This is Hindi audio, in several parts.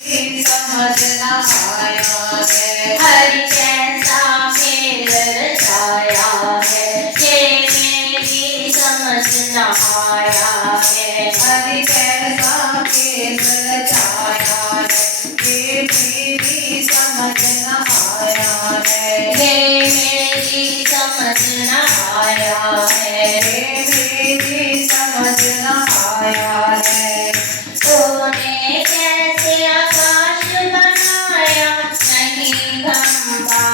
समझना आया है, हरि कैसा खेल रचाया है, ये मेरी समझ न आया है। हरि कैसा खेल रचाया है, ये मेरी समझ न आया है, ये मेरी समझ न आया है। ये मेरी समझ न आया है। तूने कैसे आकाश बनाया, नहीं खंभा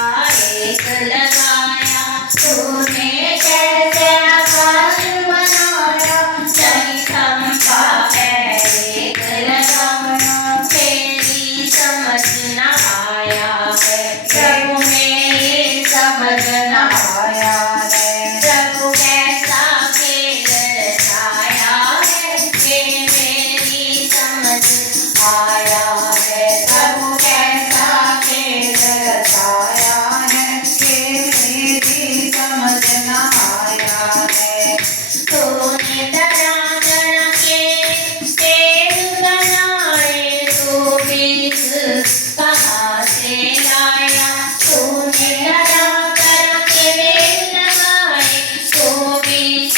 एक लगाया। तूने कैसे आकाश बनाया, नहीं खंभा एक लगाया। मेरी समझ न आया है, प्रभु मेरी समझ न आया है, प्रभु कैसा खेल रचाया है, ये मेरी समझ आया है। प्रभु कैसा खेल रचाया है, ये मेरी समझ न आया है। तूने तरह तरह के पेड़ बनाए, तू बीज कहाँ से लाया। तूने तरह तरह के पेड़ लगाए, तू बीज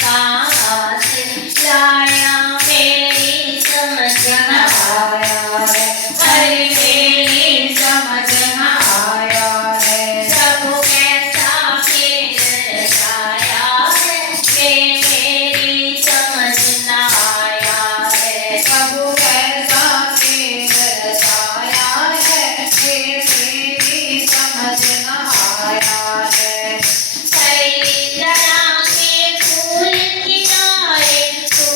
कहाँ से लाया। मेरी समझ न आया है, हरि मेरी समझ न आया है, प्रभु कैसा खेल रचाया है, ये मेरी समझ न आया है। प्रभु कैसा खेल रचाया है, ये मेरी समझ न आया है। कई तरह के फूल खिलाए, तू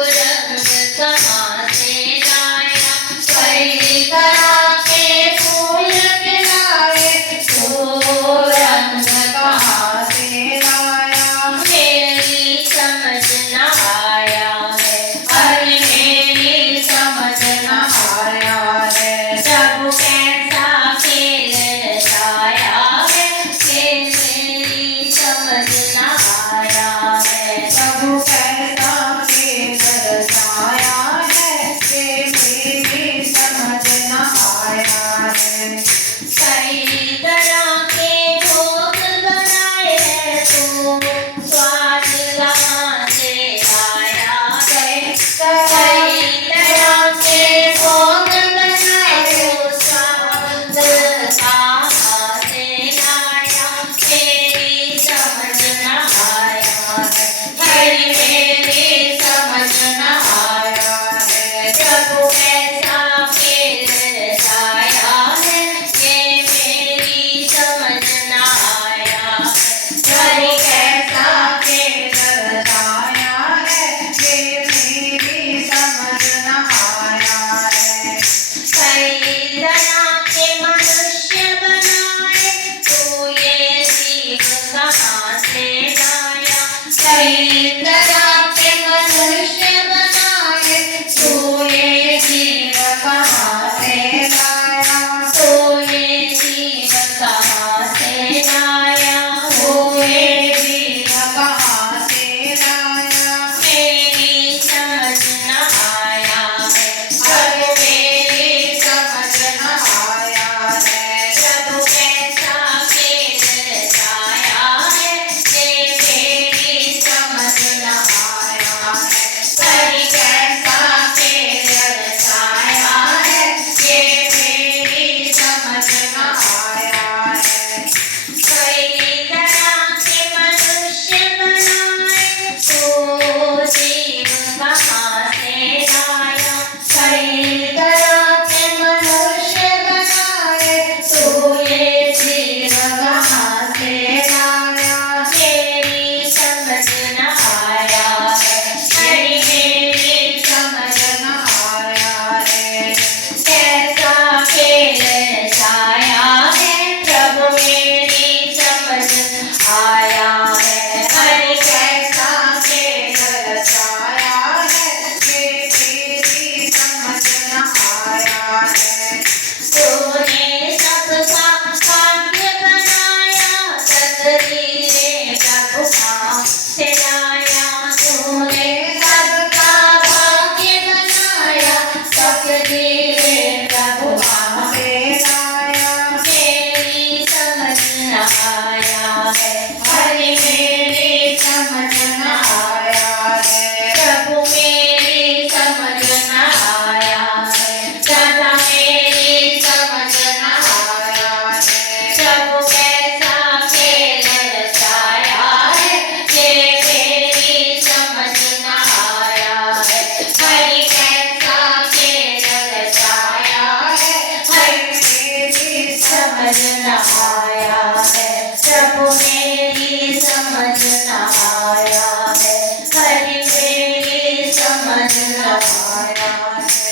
रंग कहाँ से लाया। कई तरह के फूल खिलाए, तू रंग कहाँ से लाया, मेरी समझ न आया है, हरि मेरी समझ न आया है। प्रभु कैसा खेल रचाया है, ये मेरी समझ न आया है। प्रभु कैसा खेल रचाया है, ये मेरी समझ न आया है। कई तरह के भोग बनाए हैं, तू स्वाद कहाँ से लाया है। कई तरह के भोग बनाए, तू स्वाद कहाँ से लाया। मेरी समझ न आया है, हरि मेरी समझ न आया है, प्रभु कैसा खेल रचाया है, ये मेरी समझ न आया है। प्रभु कैसा खेल रचाया है, ये मेरी समझ न आया है। कई तरह के मनुष्य बनाए, तू ये जीव कहाँ से लाया। कई तरह के मनुष्य बनाए, तू ये जीव कहाँ से लाया, तो ये जीव कहाँ से लाया। हो ये जीव कहाँ से लाया, मेरी समझ न आया है, प्रभु मेरी समझ न आया है। प्रभु कैसा खेल रचाया है, ये मेरी समझ न आया है। हरि कैसा खेल रचाया है, ये मेरी समझ न आया है। कई तरह के मनुष्य बनाए, तो जीव कहाँ से लाया। कई तरह के मनुष्य बनाए, तो ये जीव कहाँ से लाया। मेरी समझ न आया है, हरि मेरी समझ न आया है। कैसा खेल रचाया है, प्रभु मेरी समझ आया है। हरि कैसा खेल रचाया है, ये मेरी समझ न आया है। तूने सबका भाग्य बनाया, तकदीरें प्रभु कहाँ से लाया। तूने सबका भाग्य बनाया, तकदीरें